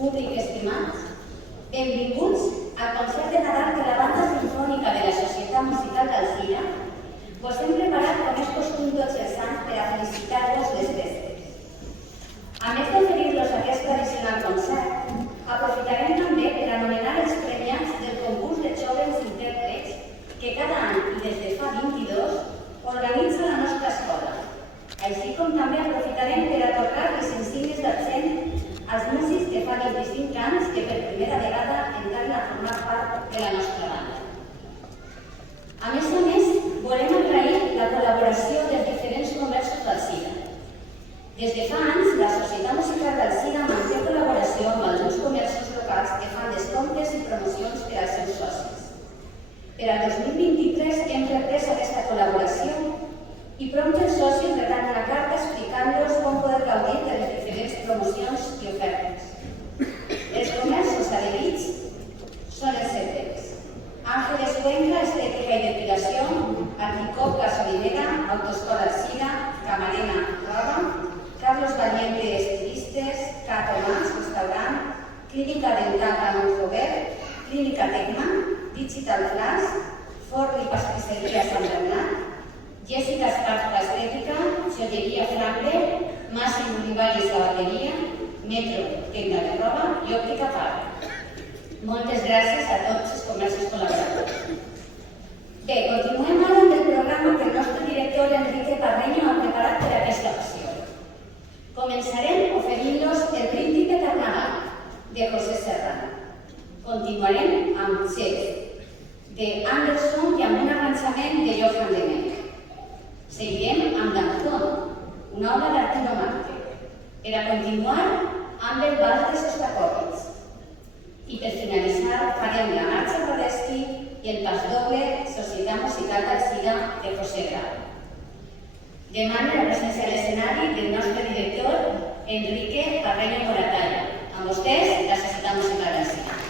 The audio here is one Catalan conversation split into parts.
públic estimat, benvinguts al concert de Nadal de la Banda Sinfònica de la Societat Musical d'Alzira. Vos hem preparat, com és costum tots els anys, per a felicitar-vos les festes. A més d'oferir-los aquest tradicional concert, aprofitarem també per anomenar els premiats del concurs de joves intèrprets que cada any i des de fa 22 organitza la nostra escola. Així com també aprofitarem per atorgar les insígnies d'argent als músics que fa 25 anys que per primera vegada entren a formar part de la nostra banda. A més, volem agrair la col·laboració dels diferents comerços d'Alzira. Des de fa anys, la Societat Musical d'Alzira manté col·laboració amb alguns comerços locals que fan descomptes i promocions per als seus socis. Per al 2023 hem reprès aquesta col·laboració i prompte els socis rebran una carta explicant-los com poder gaudir de les diferents promocions i ofertes. Els comerços adherits són els següents: Ángeles Cuenca, Estètica i Depilació, Arquicop Gasolinera, Autoescola Alzira, Camarena Roba, Carlos Valiente Estilistes, Cato Mas Restaurant, Clínica Dental Ramon Robert, Clínica Tecma, Digital Flash, Forn i Pastisseria Sant Bernat, Jessica Escarpa Estètica, Joyeria Francle, Màxim Olivares Bateria, Metro, Tenda de Roba i Òptica Parc. Moltes gràcies a tots els comerços col·laboradors. Bé, continuem ara amb el programa que el nostre director Enrique Parreño ha preparat per a aquesta ocasió. Començarem oferint-los El Príncipe Carnaval, de José Serrano. Continuarem amb Chef, de Anderson i amb un arranjament de Johan Demet. Seguirem amb Danzón, una obra d'Arturo Marte. Per a continuar, amb el Vals de Sostakovich. I per finalitzar, farem la Marxa Radetzky i el pas doble Societat Musical d'Alzira de José Grau. Demano la presència a l'escenari del nostre director, Enrique Parreño Moratalla. Amb vostès, la Societat Musical d'Alzira.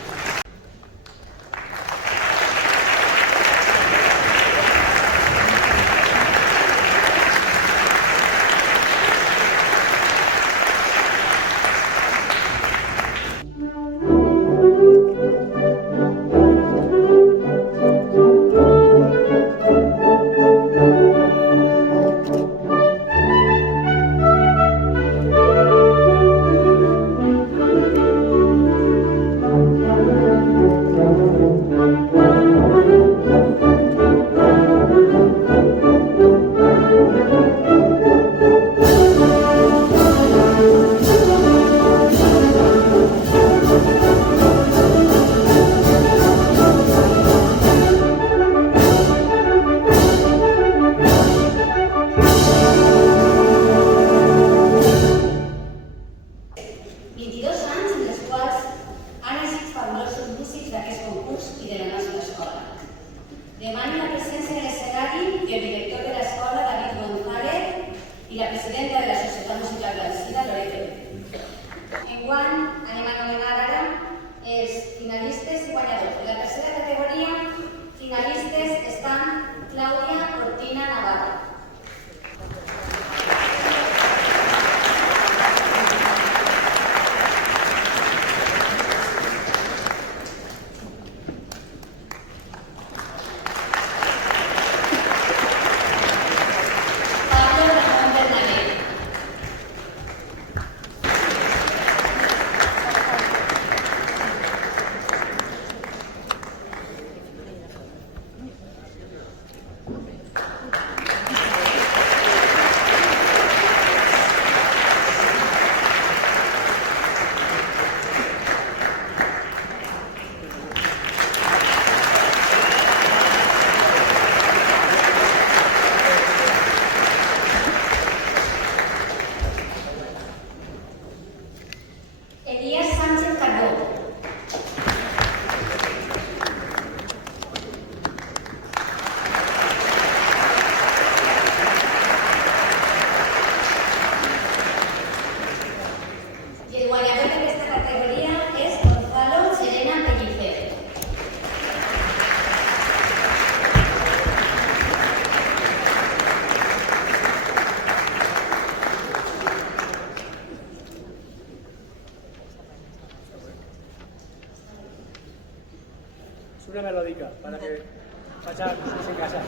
una melódica para que vayan en casa.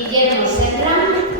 Guillermo Serra.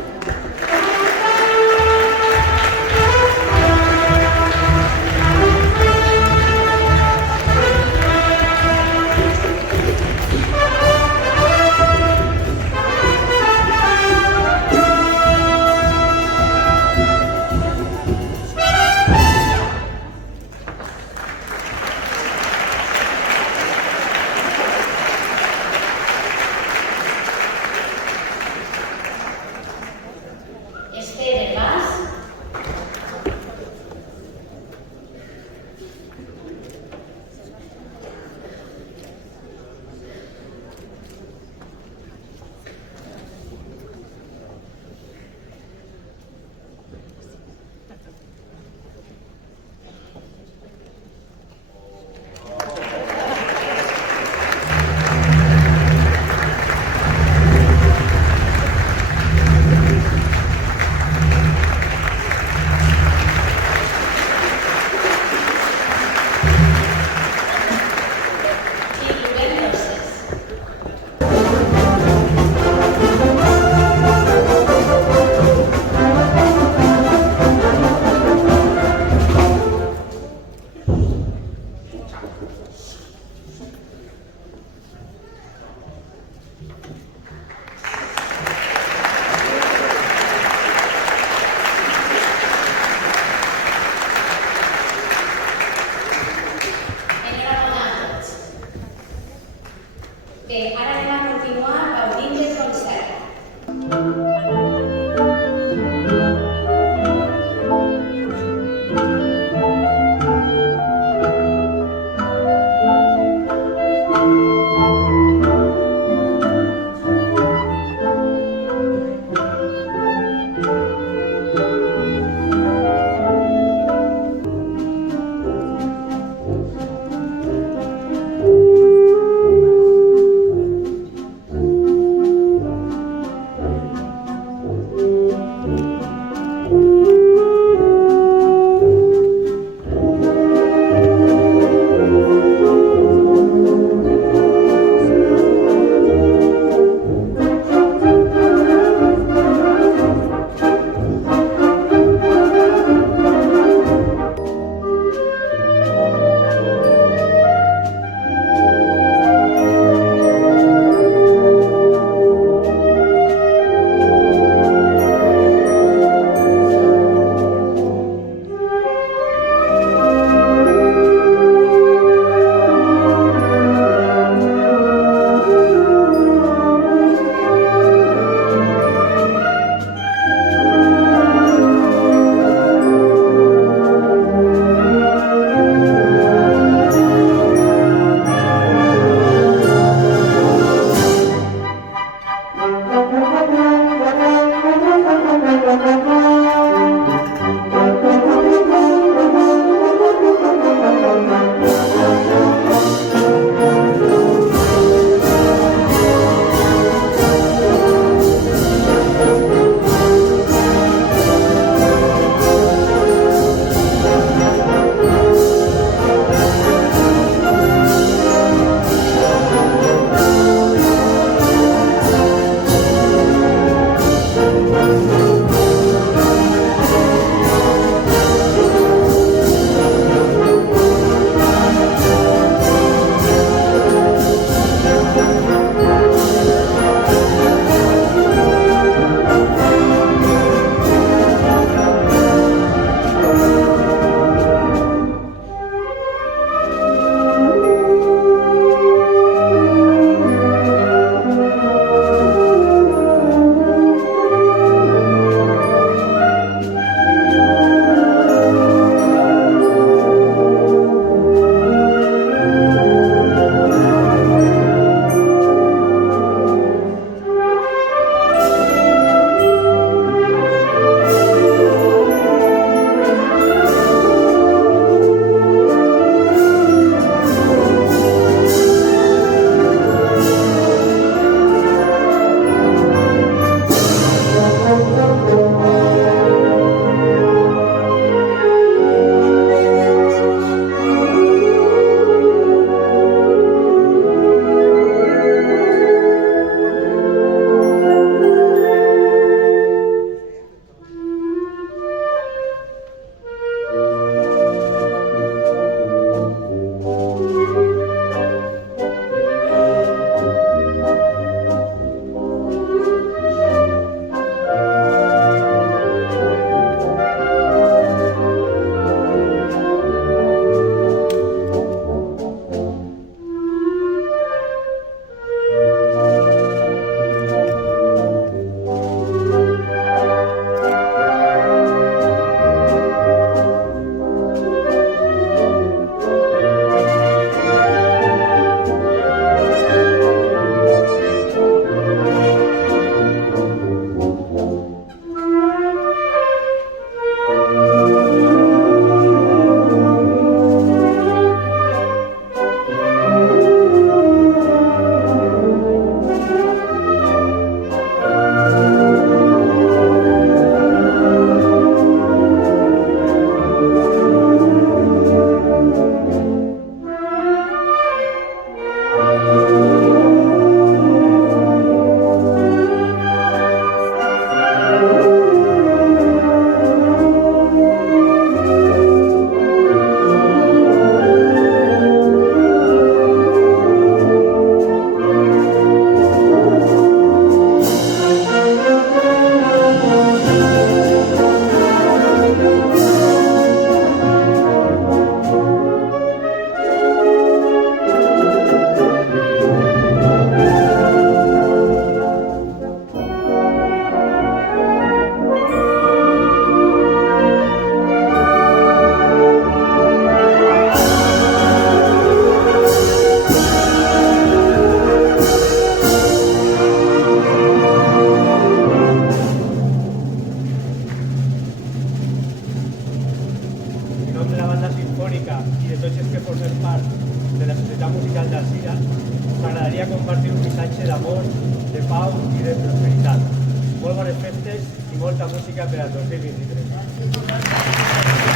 Bé, ara anem a continuar gaudint del concert. bones festes i molta música per al 2023.